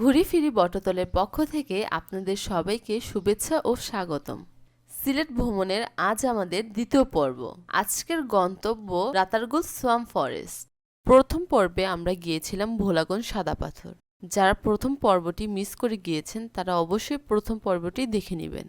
ঘুরি ফিরি বটতলের পক্ষ থেকে আপনাদের সবাইকে শুভেচ্ছা ও স্বাগতম। সিলেট ভ্রমণের আজ আমাদের দ্বিতীয় পর্ব। আজকের গন্তব্য রাতারগুল সোয়াম্প ফরেস্ট। প্রথম পর্বে আমরা গিয়েছিলাম ভোলাগঞ্জ সাদা পাথর। যারা প্রথম পর্বটি মিস করে গিয়েছেন তারা অবশ্যই প্রথম পর্বটি দেখে নেবেন।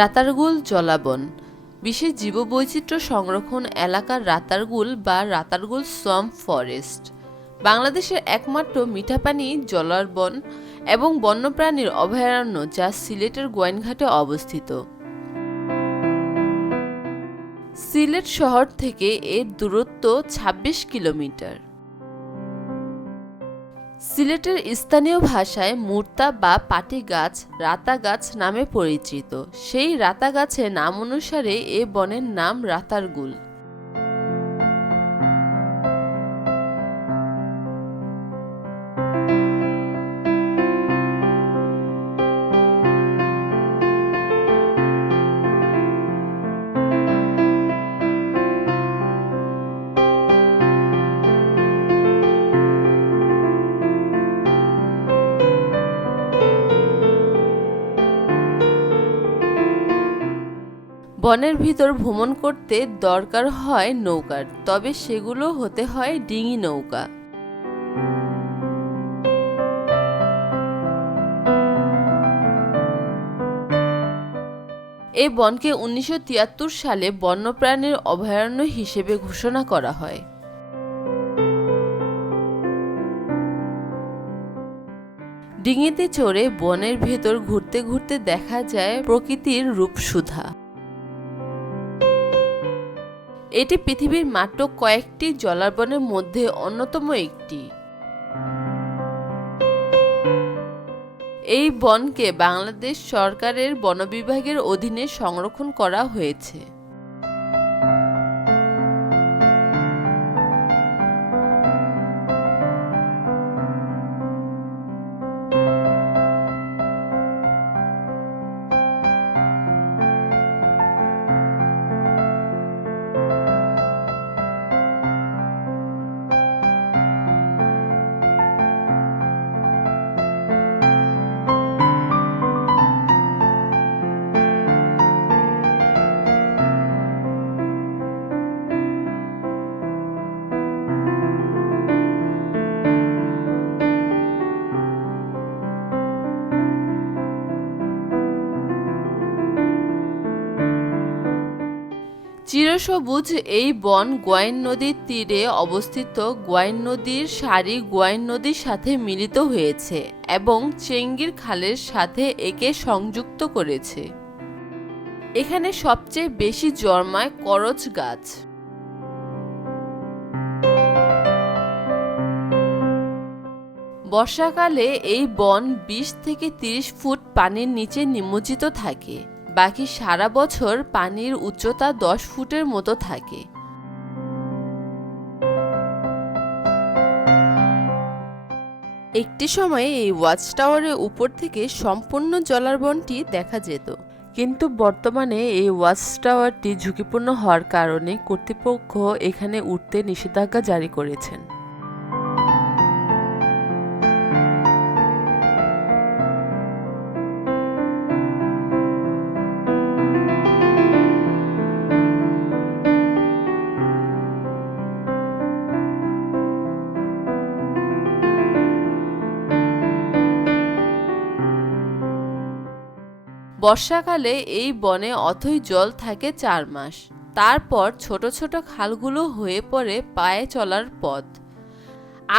রাতারগুল জলাবন বিশেষ জীববৈচিত্র্য সংরক্ষণ এলাকার রাতারগুল বা রাতারগুল সোয়াম্প ফরেস্ট বাংলাদেশের একমাত্র মিঠাপানি জলাবন এবং বন্যপ্রাণীর অভয়ারণ্য যা সিলেটের গোয়াইনঘাটে অবস্থিত। সিলেট শহর থেকে এর দূরত্ব ২৬ কিলোমিটার। সিলেটের স্থানীয় ভাষায় মুর্তা বা পাটি গাছ রাতা গাছ নামে পরিচিত। সেই রাতা গাছের নাম অনুসারে এ বনের নাম রাতারগুল। বনের ভিতর ভ্রমণ করতে দরকার হয় নৌকার, তবে সেগুলো হতে হয় ডিঙি নৌকা। এই বনকে ১৯৭৩ সালে বন্যপ্রাণীর অভয়ারণ্য হিসেবে ঘোষণা করা হয়। ডিঙিতে চড়ে বনের ভেতর ঘুরতে ঘুরতে দেখা যায় প্রকৃতির রূপসুধা। এটি পৃথিবীর মাত্র কয়েকটি জলাবনের মধ্যে অন্যতম একটি। এই বনকে বাংলাদেশ সরকারের বন বিভাগের অধীনে সংরক্ষণ করা হয়েছে। চিরসবুজ এই বন গোয়াইন নদীর তীরে অবস্থিত। গোয়াইন নদীর সারি গোয়াইন নদীর সাথে মিলিত হয়েছে এবং চেঙ্গির খালের সাথে একে সংযুক্ত করেছে। এখানে সবচেয়ে বেশি জন্মায় করচ গাছ। বর্ষাকালে এই বন ২০ থেকে ৩০ ফুট পানির নিচে নিমজ্জিত থাকে। বাকি সারা বছর পানির উচ্চতা ১০ ফুটের মতো থাকে। একটি সময়ে এই ওয়াচ টাওয়ারের উপর থেকে সম্পূর্ণ জলাবনটি দেখা যেত, কিন্তু বর্তমানে এই ওয়াচ টাওয়ারটি ঝুঁকিপূর্ণ হওয়ার কারণে কর্তৃপক্ষ এখানে উঠতে নিষেধাজ্ঞা জারি করেছেন। বর্ষাকালে এই বনে অথই জল থাকে 4 মাস। তারপর ছোট ছোট খালগুলো হয়ে পড়ে পায়ে চলার পথ।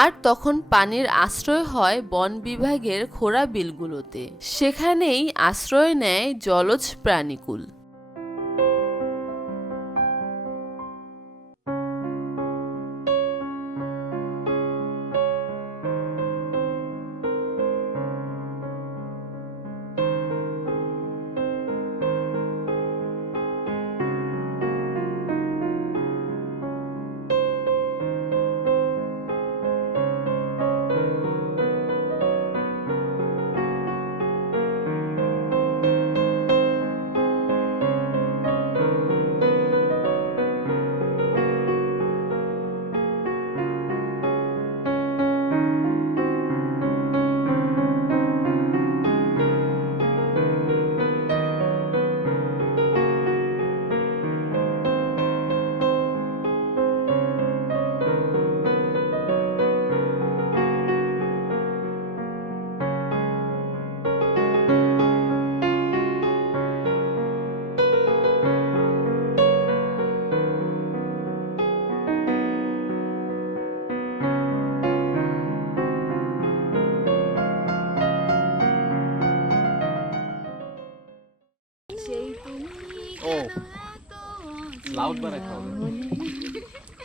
আর তখন পানির আশ্রয় হয় বন বিভাগের খোঁড়া বিলগুলোতে। সেখানেই আশ্রয় নেয় জলজ প্রাণীকুল।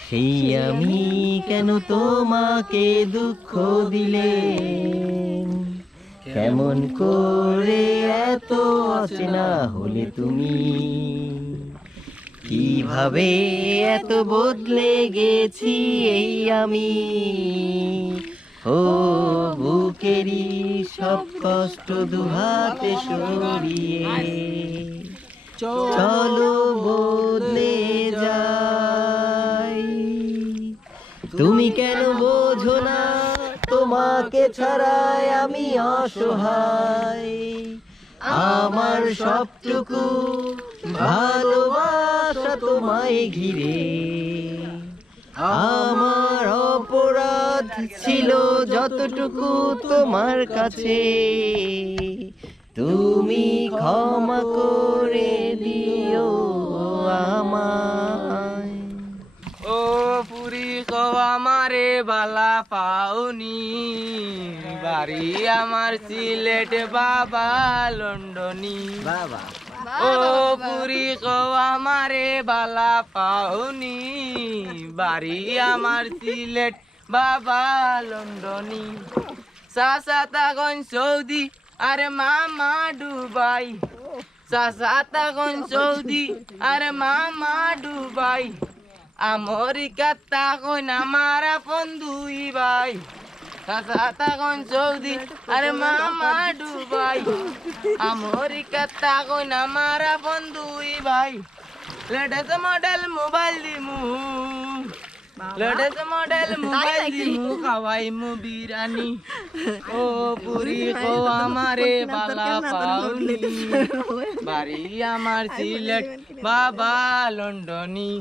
সেই আমি কেন তোমাকে দুঃখ দিলে, কেমন করে এত অচেনা হলে তুমি, কিভাবে এত বদলে গেছি এই আমি। ও বুকেরই সব কষ্ট দুহাতে সরিয়ে চলো বদলে যাই। তুমি কেন বোঝো না তোমাকে ছাড়াই আমি অসহায়, আমার সবটুকু ভালোবাসা তোমায় ঘিরে। আমার অপরাধ ছিল যতটুকু তোমার কাছে, তুমি ক্ষমা করে দিও আমায়। ও পুরি কো আমারে বালা পাওনি, বাড়ি আমার সিলেট বাবা লন্ডনী। বাবা ও পুরি কো আমারে বালা পাওনি, বাড়ি আমার সিলেট বাবা লন্ডনী। সাসাতাগঞ্জ সৌদি আরে মামা দুবাই, সাসাতাগঞ্জ সৌদি আরে মামা দুবাই, আমেরিকা তখন আমার আপন দুই ভাই। সাসাতাগঞ্জ সৌদি আরে মামা দুবাই, আমেরিকা তখন আমার আপন দুই ভাই। লেটেস্ট মডেল মোবাইল দিমু, লেটেস্ট মডেল মোবাইল দিমু, খাওয়াইমু বিরিয়ানি। ও পুরি কো আমারে বালা পাওনি, বাড়ি আমার সিলেট বাবা লন্ডনী।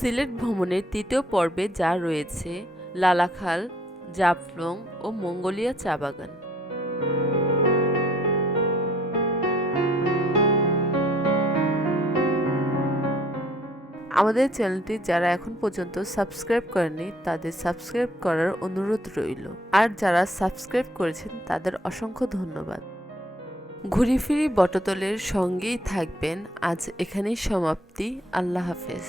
সিলেট ভ্রমণের তৃতীয় পর্বে যা রয়েছে লালাখাল, জাফলং ও মঙ্গোলিয়া চা বাগান। আমাদের চ্যানেলটি যারা এখন পর্যন্ত সাবস্ক্রাইব করেনি তাদের সাবস্ক্রাইব করার অনুরোধ রইল, আর যারা সাবস্ক্রাইব করেছেন তাদের অসংখ্য ধন্যবাদ। ঘুরি ফিরি বটতলের সঙ্গেই থাকবেন। আজ এখানেই সমাপ্তি। আল্লাহ হাফেজ।